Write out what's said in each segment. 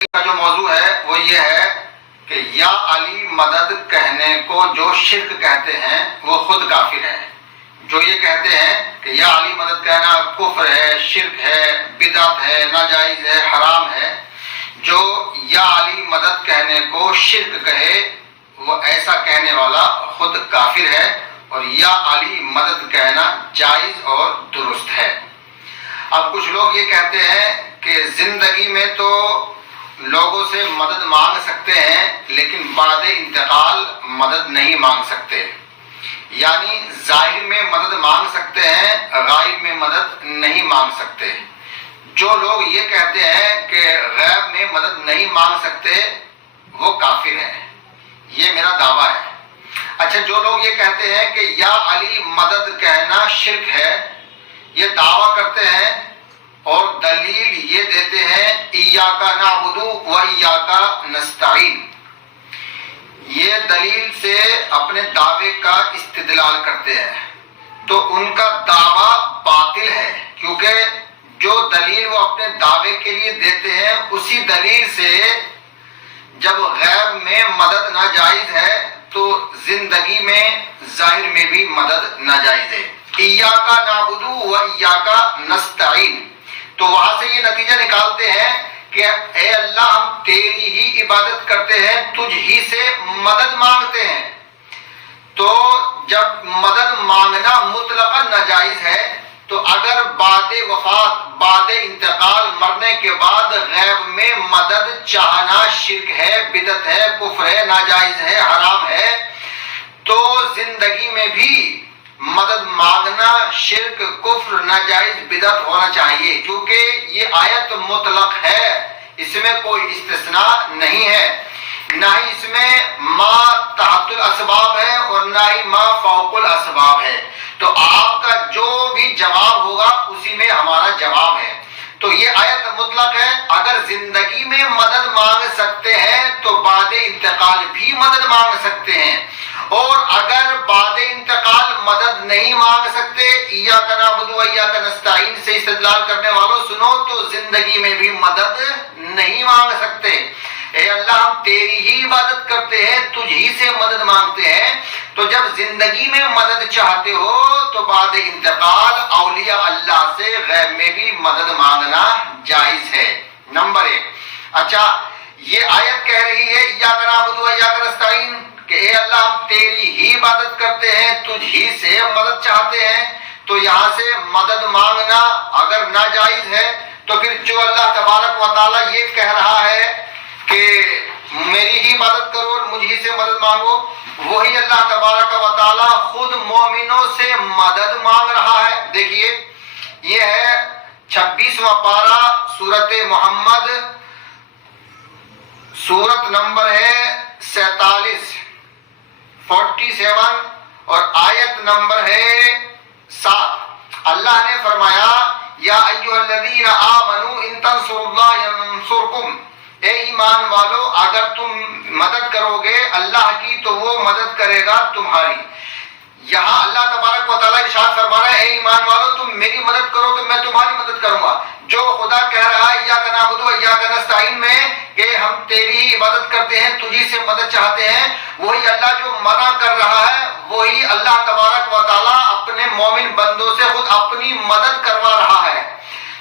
کا جو موضوع ہے وہ یہ ہے کہ یا علی مدد کہنے کو جو شرک کہتے ہیں وہ خود کافر ہے۔ جو یہ کہتے ہیں کہ یا علی مدد کہنا کفر ہے، شرک ہے، بدعت ہے، ناجائز ہے، حرام ہے، جو یا علی مدد کہنے کو شرک کہے وہ ایسا کہنے والا خود کافر ہے، اور یا علی مدد کہنا جائز اور درست ہے۔ اب کچھ لوگ یہ کہتے ہیں کہ زندگی میں تو لوگوں سے مدد مانگ سکتے ہیں لیکن بعد انتقال مدد نہیں مانگ سکتے، یعنی ظاہر میں مدد مانگ سکتے ہیں، غائب میں مدد نہیں مانگ سکتے۔ جو لوگ یہ کہتے ہیں کہ غیب میں مدد نہیں مانگ سکتے وہ کافر ہیں، یہ میرا دعویٰ ہے۔ اچھا، جو لوگ یہ کہتے ہیں کہ یا علی مدد کہنا شرک ہے، یہ دعویٰ کرتے ہیں اور دلیل یہ دیتے ہیں ایاک نعبد و ایاک نستعین، یہ دلیل سے اپنے دعوے کا استدلال کرتے ہیں، تو ان کا دعویٰ باطل ہے، کیونکہ جو دلیل وہ اپنے دعوے کے لیے دیتے ہیں اسی دلیل سے جب غیب میں مدد ناجائز ہے تو زندگی میں ظاہر میں بھی مدد ناجائز ہے۔ ایاک نعبد و ایاک نستعین، تو وہاں سے یہ نتیجہ نکالتے ہیں کہ اے اللہ ہم تیری ہی عبادت کرتے ہیں، تجھ ہی سے مدد مانگتے ہیں۔ تو جب مدد مانگنا مطلقاً ناجائز ہے تو اگر بعد وفات، بعد انتقال، مرنے کے بعد غیب میں مدد چاہنا شرک ہے، بدعت ہے، کفر ہے، ناجائز ہے، حرام ہے، تو زندگی میں بھی مدد مانگنا شرک، کفر، ناجائز، بدعت ہونا چاہیے، کیونکہ یہ آیت مطلق ہے، اس میں کوئی استثناء نہیں ہے، نہ ہی اس میں ما تحت الاسباب ہے اور نہ ہی ما فوق الاسباب ہے۔ تو آپ کا جو بھی جواب ہوگا اسی میں ہمارا جواب ہے۔ تو یہ آیت مطلق ہے، اگر زندگی میں مدد مانگ سکتے ہیں تو بعد انتقال بھی مدد مانگ سکتے ہیں، اور اگر بعد انتقال مدد نہیں مانگ سکتے، ایاک نعبد و ایاک نستعین سے استدلال کرنے والوں سنو، تو زندگی میں بھی مدد نہیں مانگ سکتے۔ اے اللہ ہم تیری ہی عبادت کرتے ہیں، تجھ ہی سے مدد مانگتے ہیں، تو جب زندگی میں مدد چاہتے ہو تو بعد انتقال اولیاء اللہ سے غیب میں بھی مدد مانگنا جائز ہے۔ نمبر 1۔ اچھا، یہ آیت کہہ رہی ہے ایاک نعبد و ایاک نستعین کہ اے اللہ ہم تیری ہی عبادت کرتے ہیں، تجھ ہی سے مدد چاہتے ہیں، تو یہاں سے مدد مانگنا اگر ناجائز ہے تو پھر جو اللہ تبارک و تعالیٰ یہ کہہ رہا ہے کہ میری ہی عبادت کرو اور مجھ ہی سے مدد مانگو، وہی اللہ تبارک و تعالیٰ خود مومنوں سے مدد مانگ رہا ہے۔ دیکھیے، یہ ہے 26واں پارہ سورت محمد، سورت نمبر ہے 47 اور آیت نمبر ہے 7۔ اللہ نے فرمایا یا ایھا الذین آمنوا ان تنصروا اللہ ینصرکم، اے ایمان والو اگر تم مدد کرو گے اللہ کی تو وہ مدد کرے گا تمہاری۔ یہاں اللہ تبارک و تعالیٰ ارشاد فرما رہا ہے اے ایمان والو تم میری مدد کرو تو میں تمہاری مدد کروں گا۔ جو خدا کہہ رہا ہے ایاک نعبد و ایاک نستعین میں کہ ہم تیری ہی عبادت کرتے ہیں، تجھی سے مدد چاہتے ہیں، وہی اللہ جو منع کر رہا ہے وہی اللہ تبارک و تعالیٰ اپنے مومن بندوں سے خود اپنی مدد کروا رہا ہے۔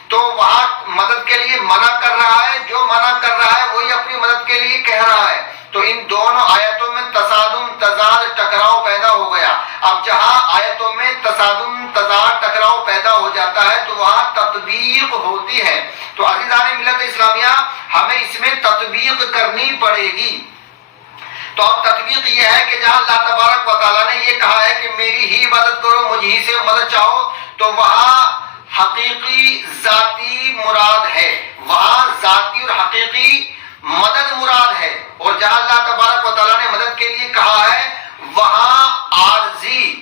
تو وہاں مدد کے لیے منع کر رہا ہے، جو منع کر رہا ہے وہی اپنی مدد کے لیے کہہ رہا ہے۔ تو ان دونوں آیتوں میں تصادم، تضاد، ٹکراؤ پیدا ہو گیا۔ اب جہاں آیتوں میں تصادم، تضاد، ٹکراؤ پیدا ہو جاتا ہے تو وہاں تطبیق ہوتی ہے۔ تو عزیزان ملت اسلامیہ، ہمیں اس میں تطبیق کرنی پڑے گی۔ تو اب تطبیق یہ ہے کہ جہاں اللہ تبارک و تعالیٰ نے یہ کہا ہے کہ میری ہی عبادت کرو، مجھ ہی سے مدد چاہو، تو وہاں حقیقی ذاتی مراد ہے، وہاں ذاتی اور حقیقی مدد مراد ہے، اور جہاں اللہ تبارک و تعالیٰ نے مدد کے لیے کہا ہے وہاں عارضی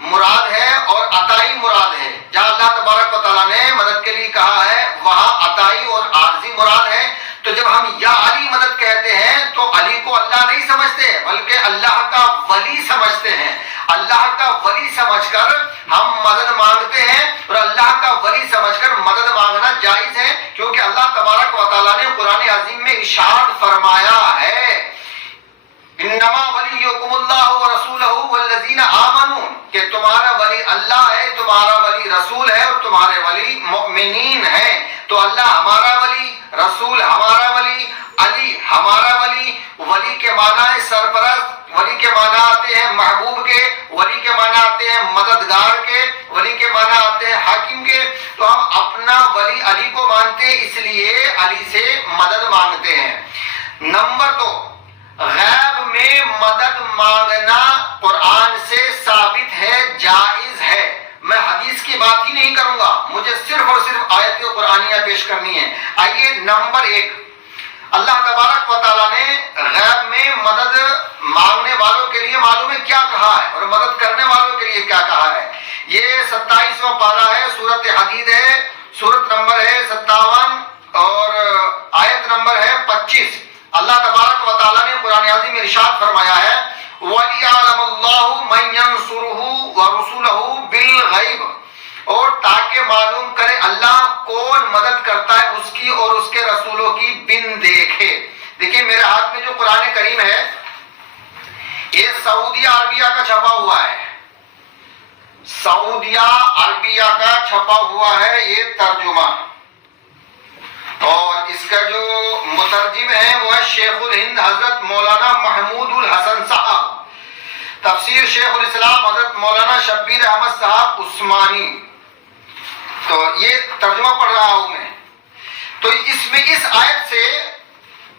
مراد ہے اور عطائی مراد ہے۔ جہاں اللہ تبارک و تعالیٰ نے مدد کے لیے کہا ہے وہاں عطائی اور عارضی مراد ہے۔ تو جب ہم یا علی مدد کہتے ہیں تو علی کو اللہ نہیں سمجھتے بلکہ اللہ کا ولی سمجھتے ہیں۔ اللہ کا ولی سمجھ کر ہم مدد مانگتے ہیں، اور اللہ کا ولی سمجھ کر مدد مانگنا جائز ہے، کیونکہ اللہ تبارک و تعالیٰ نے قرآن عظیم میں ارشاد فرمایا ہے انما ولیکم اللہ ورسولہ والذین آمنوا کہ تمہارا ولی اللہ ہے، تمہارا ولی رسول ہے اور تمہارے ولی مؤمنین ہیں. تو اللہ ہمارا ولی، رسول ہمارا ولی، علی ہمارا ولی. ولی کے معنی ہے سرپرست، ولی کے معنی آتے ہیں محبوب کے، ولی کے معنی آتے ہیں مددگار کے، ولی کے معنی آتے ہیں حاکم کے. تو ہم اپنا ولی علی کو مانتے ہیں، اس لیے علی سے مدد مانگتے ہیں. نمبر 2، غیب میں مدد مانگنا قرآن سے ثابت ہے، جائز ہے. میں حدیث کی بات ہی نہیں کروں گا، مجھے صرف اور صرف آیت قرآنیہ پیش کرنی ہے. آئیے نمبر 1، اللہ تبارک و تعالیٰ نے غیب میں مدد مانگنے والوں کے لیے معلوم ہے کیا کہا ہے اور مدد کرنے والوں کے لیے کیا کہا ہے. یہ 27واں پارہ ہے، سورۃ حدید ہے، سورت نمبر ہے 57 اور آیت نمبر ہے 25. اللہ تبارک و تعالیٰ نے قرآن عظیم میں ارشاد فرمایا ہے وَلِيَعْلَمَ اللَّهُ مَن يَنصُرُهُ وَرُسُلَهُ بِالْغَيْبِ، اور تاکہ معلوم کرے اللہ کون مدد کرتا ہے اس کی اور اس کے رسولوں کی بن دیکھے. دیکھیں میرے ہاتھ میں جو قرآن کریم ہے یہ سعودیہ عربیہ کا چھپا ہوا ہے، سعودیہ عربیہ کا چھپا ہوا ہے یہ ترجمہ، اور اس کا جو مترجم ہے وہ ہے شیخ الہند حضرت مولانا محمود الحسن صاحب، تفسیر شیخ الاسلام حضرت مولانا شبیر احمد صاحب عثمانی. تو یہ ترجمہ پڑھ رہا ہوں میں. تو اس میں اس آیت سے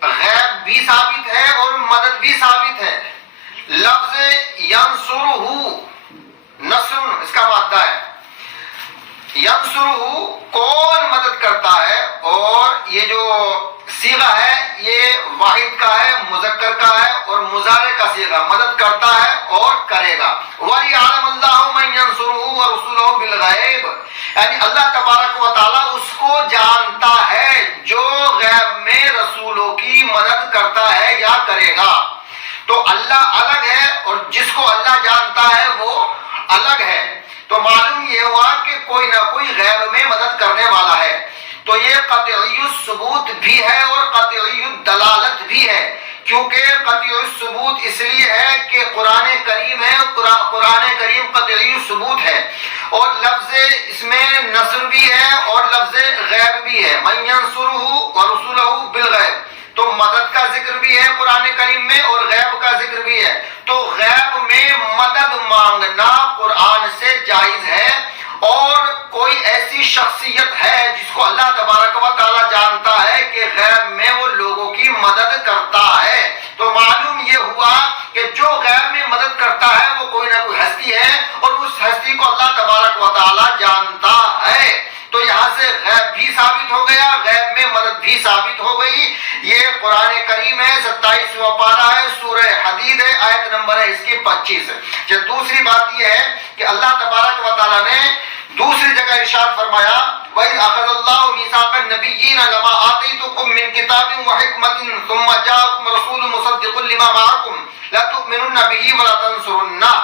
غیب بھی ثابت ہے اور مدد بھی ثابت ہے. لفظ ینصرہ، نصر اس کا مادہ ہے، ینصرہ کون مدد کرتا ہے، اور یہ جو صیغہ ہے یہ واحد کا ہے، مذکر کا ہے اور مضارع کا صیغہ، مدد کرتا ہے اور کرے گا. وَلِيَعْلَمَ اللَّهُ مَن يَنصُرُهُ وَرُسُلَهُ بِالْغَيْبِ، یعنی اللہ تبارک و تعالیٰ اس کو جانتا ہے جو غیب میں رسولوں کی مدد کرتا ہے یا کرے گا. تو اللہ الگ ہے اور جس کو اللہ جانتا ہے وہ الگ ہے. تو معلوم یہ ہوا کہ کوئی نہ کوئی غیب میں مدد کرنے والا ہے. تو یہ قطعی الثبوت بھی ہے اور قطعی الدلالت بھی ہے. کیونکہ قطعی الثبوت اس لیے ہے کہ قرآن کریم ہے، قرآن کریم قطعی الثبوت ہے، اور لفظ اس میں نصر بھی ہے اور لفظ غیب بھی ہے. من ینصرہ ورسولہ بالغیب، تو مدد کا ذکر بھی ہے قرآن کریم میں اور غیب کا ذکر بھی ہے. تو غیب میں مدد مانگنا قرآن سے جائز ہے. اور کوئی ایسی شخصیت ہے جس کو اللہ تبارک و تعالیٰ جانتا ہے کہ غیب میں وہ لوگوں کی مدد کرتا ہے. تو معلوم یہ ہوا کہ جو غیب میں مدد کرتا ہے وہ کوئی نہ کوئی ہستی ہے اور اس ہستی کو اللہ تبارک و تعالیٰ جانتا ہے. تو یہاں سے غیب بھی ثابت ہو گیا، غیب میں مدد بھی ثابت ہو گئی. یہ قرآن کریم ہے، 27واں پارہ ہے، سورہ حدید ہے، آیت نمبر ہے اس کی 25. دوسری بات یہ ہے کہ اللہ تبارک و تعالیٰ نے دوسری جگہ ارشاد فرمایا وَإِذْ أَخَذَ اللَّهُ مِيثَاقَ النَّبِيِّينَ لَمَا آتَيْتُكُم مِّن كِتَابٍ وَحِكْمَةٍ ثُمَّ جَاءَكُمْ رَسُولٌ مُصَدِّقٌ لِّمَا مَعَكُمْ لَتُؤْمِنُنَّ بِهِ وَلَتَنصُرُنَّهُ.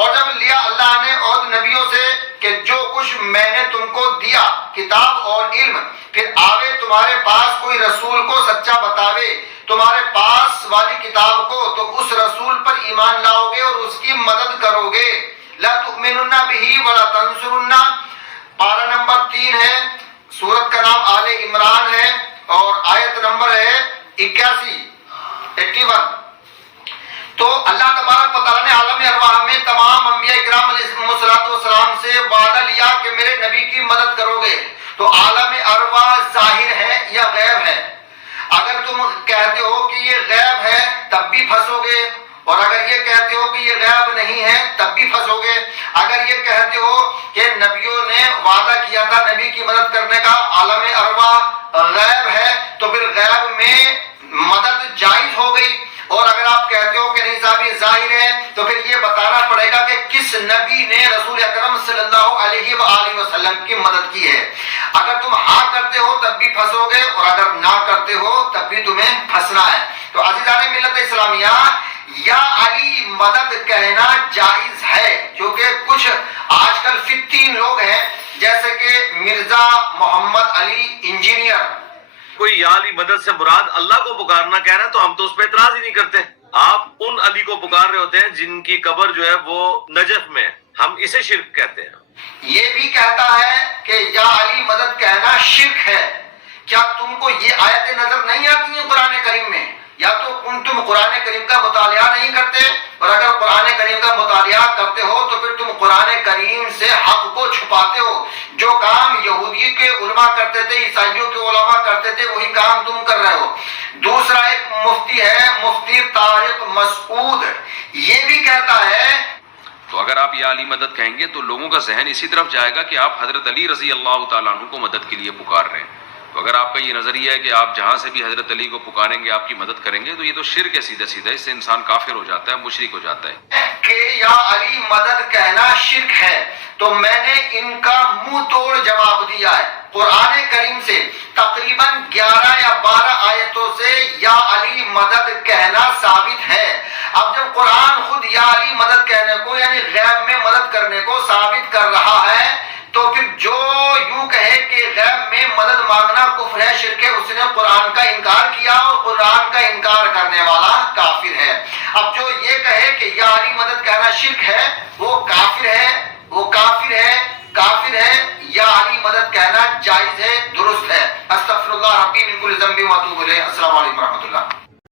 اور جب لیا اللہ نے عہد نبیوں سے کہ جو کچھ میں نے تم کو دیا کتاب اور علم، پھر آوے تمہارے پاس کوئی رسول کو سچا بتاوے تمہارے پاس والی کتاب کو، تو اس رسول پر ایمان لاؤ گے اور اس کی مدد کرو گے. لا تؤمنن به ولا تنصرن، پارہ نمبر 3 ہے، سورت کا نام آل عمران ہے اور آیت نمبر ہے 81. تو اللہ تبارک و تعالیٰ نے عالم ارواح میں تمام انبیاء کرام علیہ السلام سے وعدہ لیا کہ میرے نبی کی مدد کرو گے. تو عالم ارواح ظاہر ہے یا غیب ہے؟ اگر تم کہتے ہو کہ یہ غیب ہے تب بھی پھنسو گے، اور اگر یہ کہتے ہو کہ یہ غیب نہیں ہے تب بھی پھنسو گے. اگر یہ کہتے ہو کہ نبیوں نے وعدہ کیا تھا نبی کی مدد کرنے کا، عالم ارواح غیب ہے، تو پھر غیب میں مدد جائز ہو گئی. اور اگر آپ کہتے ہو کہ نہیں صاحب یہ ظاہر ہے، تو پھر یہ بتانا پڑے گا کہ کس نبی نے رسول اکرم صلی اللہ علیہ وآلہ وسلم کی مدد کی ہے. اگر تم ہاں کرتے ہو تب بھی پھنسو گے اور اگر نہ کرتے ہو تب بھی تمہیں پھنسنا ہے. تو عزیزان ملت اسلامیہ، یا علی مدد کہنا جائز ہے، کیونکہ کچھ آج کل فتین لوگ ہیں جیسے کہ مرزا محمد علی انجینئر، کوئی یا علی مدد سے مراد اللہ کو پکارنا کہہ رہا ہے تو ہم تو اس پہ اعتراض ہی نہیں کرتے. آپ ان علی کو پکار رہے ہوتے ہیں جن کی قبر جو ہے وہ نجف میں ہے، ہم اسے شرک کہتے ہیں. یہ بھی کہتا ہے کہ یا علی مدد کہنا شرک ہے. کیا تم کو یہ آیتیں نظر نہیں آتی ہیں قرآن کریم میں؟ یا تو تم قرآن کریم کا مطالعہ نہیں کرتے، اور اگر قرآن کریم کا مطالعہ کرتے ہو تو پھر تم قرآن کریم سے حق کو چھپاتے ہو. جو کام یہودی کے علماء کرتے تھے، عیسائیوں کے علماء کرتے تھے، وہی کام تم کر رہے ہو. دوسرا ایک مفتی ہے، مفتی طارق مسعود، یہ بھی کہتا ہے. تو اگر آپ یا علی مدد کہیں گے تو لوگوں کا ذہن اسی طرف جائے گا کہ آپ حضرت علی رضی اللہ تعالیٰ عنہ کو مدد کے لیے پکار رہے ہیں. تو اگر آپ کا یہ نظریہ ہے کہ آپ جہاں سے بھی حضرت علی کو پکاریں گے آپ کی مدد کریں گے، تو یہ تو شرک ہے سیدھا سیدھا. اس سے انسان کافر ہو جاتا ہے، مشرک ہو جاتا ہے. کہ یا علی مدد کہنا شرک ہے، تو میں نے ان کا منہ توڑ جواب دیا ہے. قرآن کریم سے تقریباً 11 یا 12 آیتوں سے یا علی مدد کہنا ثابت ہے. اب جب قرآن خود یا علی مدد کہنے کو یعنی غیب میں مدد کرنے کو ثابت کر رہا ہے، تو پھر جو یوں کہے کہ غیب میں مدد مانگنا کفر ہے، شرک ہے، اس نے قرآن کا انکار کیا اور قرآن کا انکار کرنے والا کافر ہے. اب جو یہ کہے کہ یا علی مدد کہنا شرک ہے، وہ کافر ہے، وہ کافر ہے، کافر ہے. یا علی مدد کہنا جائز ہے، درست ہے. استغفر اللہ ربی من کل ذنب و اتوب الیہ. السلام علیکم و رحمۃ اللہ.